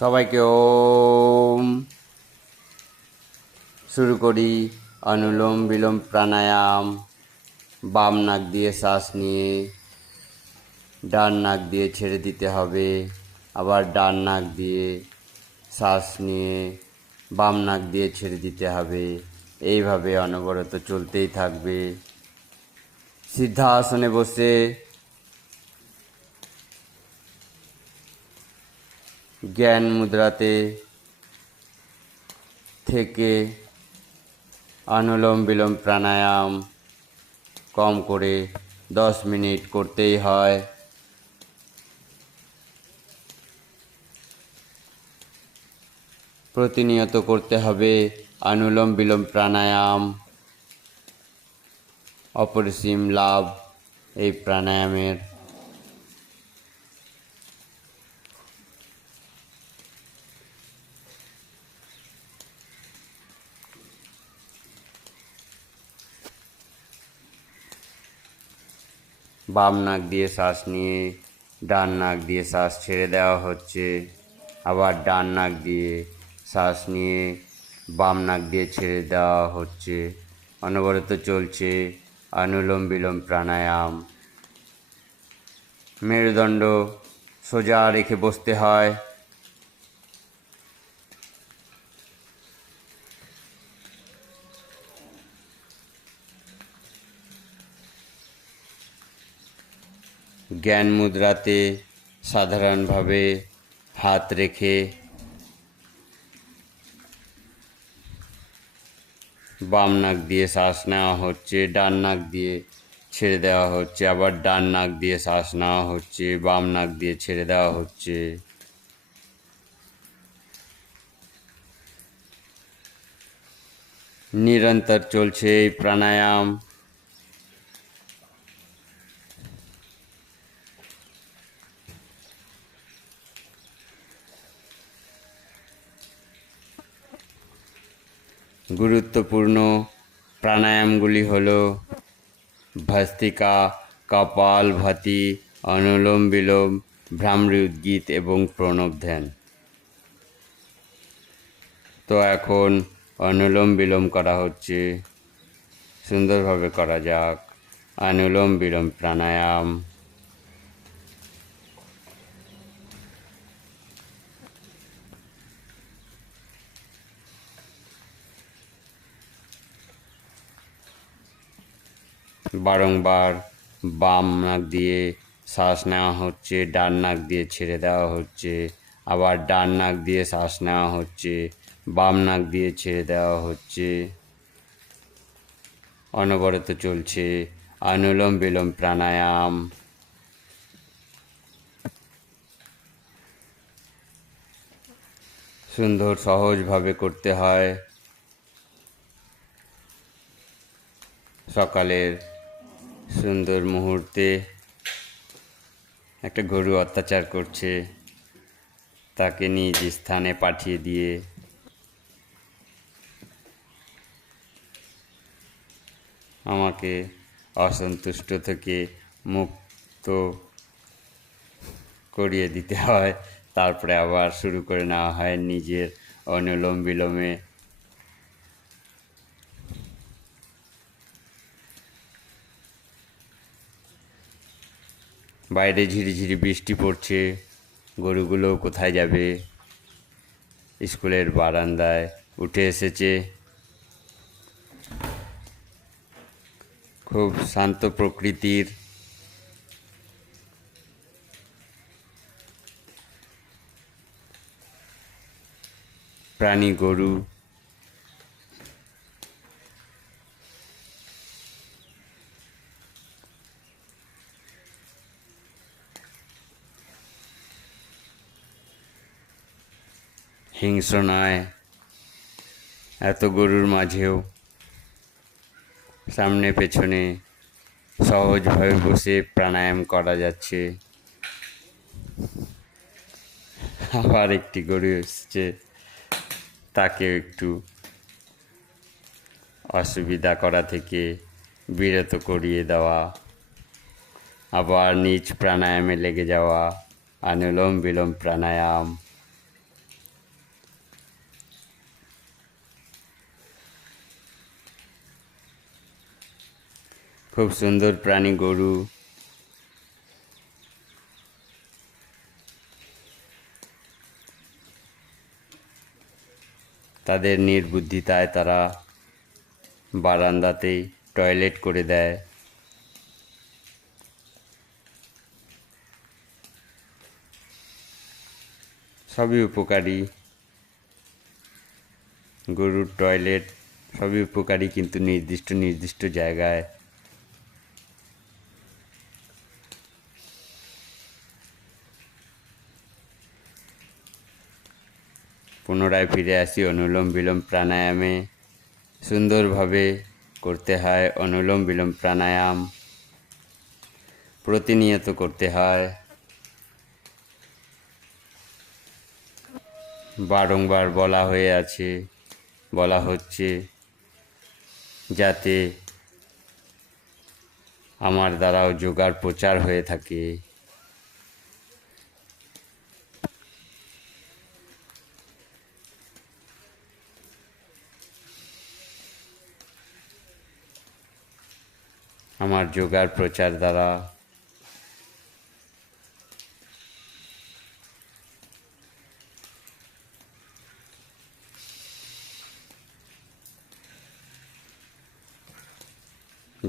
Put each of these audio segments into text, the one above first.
সবাইকে ওম। শুরু করি অনুলোম বিলোম প্রাণায়াম। বাম নাক দিয়ে শ্বাস নিয়ে ডান নাক দিয়ে ছেড়ে দিতে হবে, আবার ডান নাক দিয়ে শ্বাস নিয়ে বাম নাক দিয়ে ছেড়ে দিতে হবে। এইভাবে অনবরত চলতেই থাকবে। সিদ্ধাসনে বসে জ্ঞান মুদ্রাতে থেকে অনুলোম বিলোম প্রাণায়াম কম করে 10 মিনিট করতেই হয়। প্রতিনিয়ত করতে হবে অনুলোম বিলোম প্রাণায়াম। অপরিসীম লাভ এই প্রাণায়ামের। বাম নাক দিয়ে শ্বাস নিয়ে ডান নাক দিয়ে শ্বাস ছেড়ে দেওয়া হচ্ছে, আবার ডান নাক দিয়ে শ্বাস নিয়ে বাম নাক দিয়ে ছেড়ে দেওয়া হচ্ছে। অনবরত চলছে অনুলোম বিলোম প্রাণায়াম। মেরুদণ্ড সোজা রেখে বসতে হয়। জ্ঞান মুদ্রাতে সাধারণভাবে হাত রেখে বাম নাক দিয়ে শ্বাস নেওয়া হচ্ছে, ডান নাক দিয়ে ছেড়ে দেওয়া হচ্ছে, আবার ডান নাক দিয়ে শ্বাস নেওয়া হচ্ছে, বাম নাক দিয়ে ছেড়ে দেওয়া হচ্ছে। নিরন্তর চলছে এই প্রাণায়াম। গুরুত্বপূর্ণ প্রাণায়ামগুলি হল ভস্ত্রিকা, কপালভাতি, অনুলোম বিলোম, ভ্রামরী উদ্গীত এবং প্রণব ধ্যান। তো এখন অনুলোম বিলোম করা হচ্ছে, সুন্দরভাবে করা যাক অনুলোম বিলোম প্রাণায়াম। বারংবার বাম নাক দিয়ে শ্বাস নেওয়া হচ্ছে, ডান নাক দিয়ে ছেড়ে দেওয়া হচ্ছে, আবার ডান নাক দিয়ে শ্বাস নেওয়া হচ্ছে, বাম নাক দিয়ে ছেড়ে দেওয়া হচ্ছে। অনবরত চলছে অনুলোম বিলোম প্রাণায়াম। সুন্দর সহজভাবে করতে হয়। সকালের সুন্দর মুহূর্তে একটা গরু অত্যাচার করছে, তাকে নিজ স্থানে পাঠিয়ে দিয়ে আমাকে অসন্তুষ্ট থেকে মুক্ত করিয়ে দিতে হয়। তারপরে আবার শুরু করে নেওয়া হয় নিজের অনুলোম বিলোমে। বাইরে ঝিরিঝিরি বৃষ্টি পড়ছে, গরুগুলো কোথায় যাবে? স্কুলের বারান্দায় উঠে এসেছে। খুব শান্ত প্রকৃতির। প্রাণী গরু। হিংস্র নয়, এত গরুর মাঝেও সামনে পেছনে সহজভাবে বসে প্রাণায়াম করা যাচ্ছে। আবার একটি গরু এসছে, তাকে একটু অসুবিধা করা থেকে বিরত করিয়ে দেওয়া, আবার নিজ প্রাণায়ামে লেগে যাওয়া অনুলোম বিলোম প্রাণায়াম। খুব সুন্দর প্রাণী গরু। তাদের নির্বুদ্ধিতায় তারা বারান্দাতেই টয়লেট করে দেয়। সবই উপকারী, গরুর টয়লেট সবই উপকারী, কিন্তু নির্দিষ্ট নির্দিষ্ট জায়গায়। পুনরায় ফিরে আসি অনুলোম বিলোম প্রাণায়ামে। সুন্দরভাবে করতে হয় অনুলোম বিলোম প্রাণায়াম, প্রতিনিয়ত করতে হয়। বারংবার বলা হচ্ছে যাতে আমার দ্বারাও যোগার প্রচার হয়ে থাকে। আমার যোগার প্রচার দ্বারা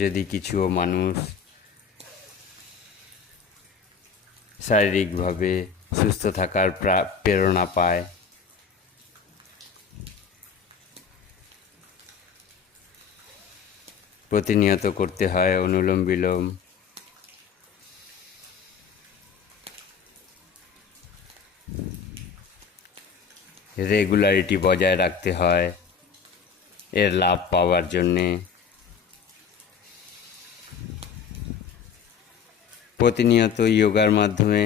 যদি কিছু মানুষ শারীরিকভাবে সুস্থ থাকার প্রেরণা পায়, প্রতিনিয়ত করতে হয় অনুলোম বিলোম। রেগুলারিটি বজায় রাখতে হয় এর লাভ পাওয়ার জন্যে। প্রতিনিয়ত যোগার মাধ্যমে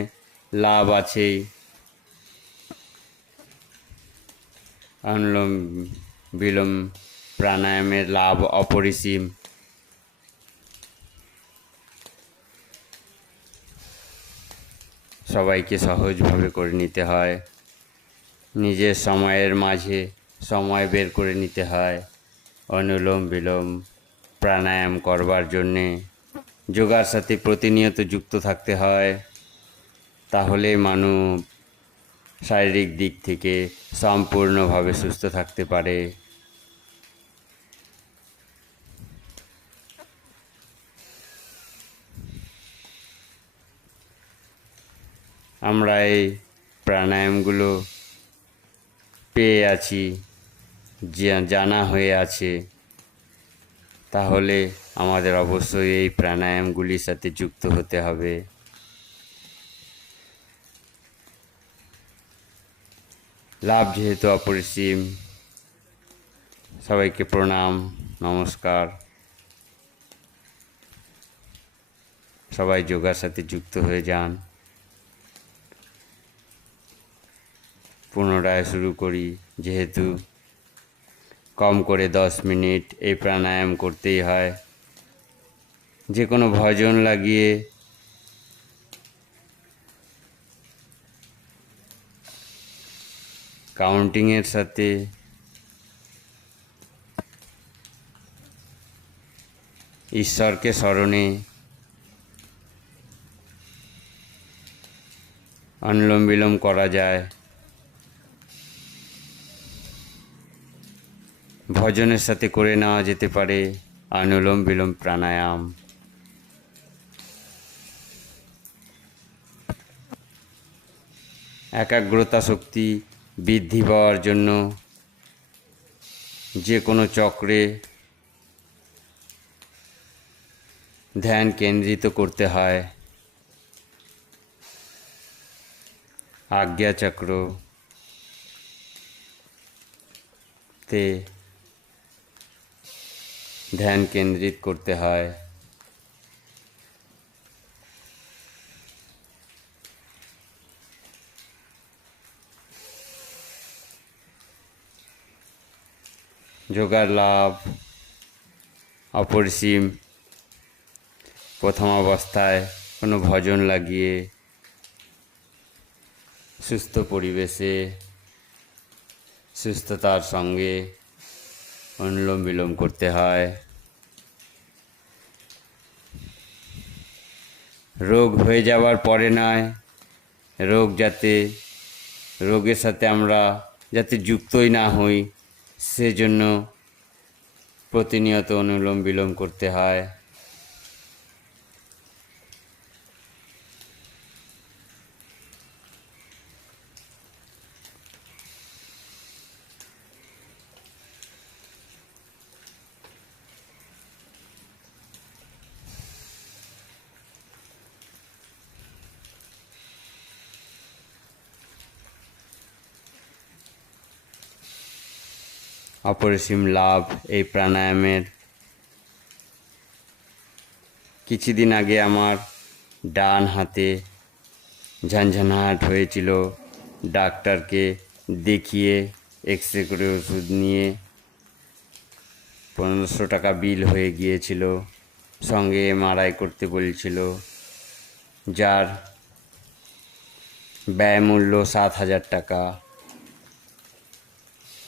লাভ আছেই। অনুলোম বিলোম প্রাণায়ামের লাভ অপরিসীম। সবাইকে সহজভাবে করে নিতে হয়, নিজের সময়ের মাঝে সময় বের করে নিতে হয় অনুলোম বিলোম প্রাণায়াম করবার জন্যে। যোগার সাথে প্রতিনিয়ত যুক্ত থাকতে হয়, তাহলে মানুষ শারীরিক দিক থেকে সম্পূর্ণভাবে সুস্থ থাকতে পারে। আমরা এই প্রাণায়ামগুলো পেয়ে আছি, জানা হয়ে আছে, তাহলে আমাদের অবশ্যই এই প্রাণায়ামগুলির সাথে যুক্ত হতে হবে। লাভ যেহেতু অপরিসীম। সবাইকে প্রণাম, নমস্কার। সবাই যোগার সাথে যুক্ত হয়ে যান। পুনরায় শুরু করি। যেহেতু কম করে 10 মিনিট এই প্রাণায়াম করতেই হয়। যে কোনো ভজন লাগিয়ে কাউন্টিংয়ের সাথে ঈশ্বরকে স্মরণে অনুলোম বিলোম করা যায়। ভজনের সাথে করে নেওয়া যেতে পারে অনুলোম বিলোম প্রাণায়াম। একাগ্রতা শক্তি বৃদ্ধি পাওয়ার জন্য যে কোনো চক্রে ধ্যান কেন্দ্রিত করতে হয়। আজ্ঞাচক্র তে ধ্যান কেন্দ্রিত করতে হয়। যোগার লাভ অপরিসীম। প্রথম অবস্থায় কোনো ভজন লাগিয়ে সুস্থ পরিবেশে সুস্থতার সঙ্গে অনুলোম বিলোম করতে হয়। রোগ হয়ে যাওয়ার পরে নয়, রোগের সাথে আমরা যাতে যুক্তই না হই, সেজন্য প্রতিনিয়ত অনুলোম বিলোম করতে হয়। অপরিসীম লাভ এই প্রাণায়ামের। কিছুদিন আগে আমার ডান হাতে ঝনঝনাট হয়েছিল, ডাক্তারকে দেখিয়ে এক্সরে করে ওষুধ নিয়ে 1500 টাকা বিল হয়ে গিয়েছিল, সঙ্গে এমআরআই করতে বলেছিল, যার ব্যয় মূল্য 7,000 টাকা।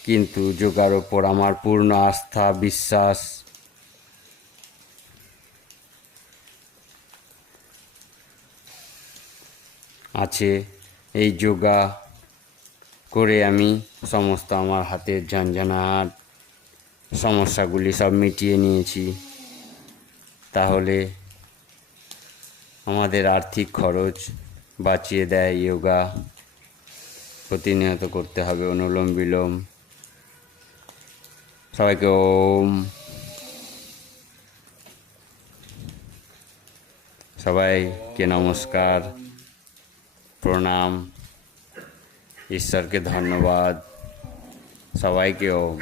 কিন্তু যোগার ওপর আমার পূর্ণ আস্থা বিশ্বাস, আছে। এই যোগা করে আমি সমস্ত আমার হাতের ঝনঝনাট সমস্যাগুলি সব মিটিয়ে নিয়েছি। তাহলে আমাদের আর্থিক খরচ বাঁচিয়ে দেয় যোগা। প্রতিনিয়ত করতে হবে অনুলোম বিলোম। সবাইকে ওম। সবাইকে নমস্কার, প্রণাম, ঈশ্বরকে ধন্যবাদ। সবাইকে ওম।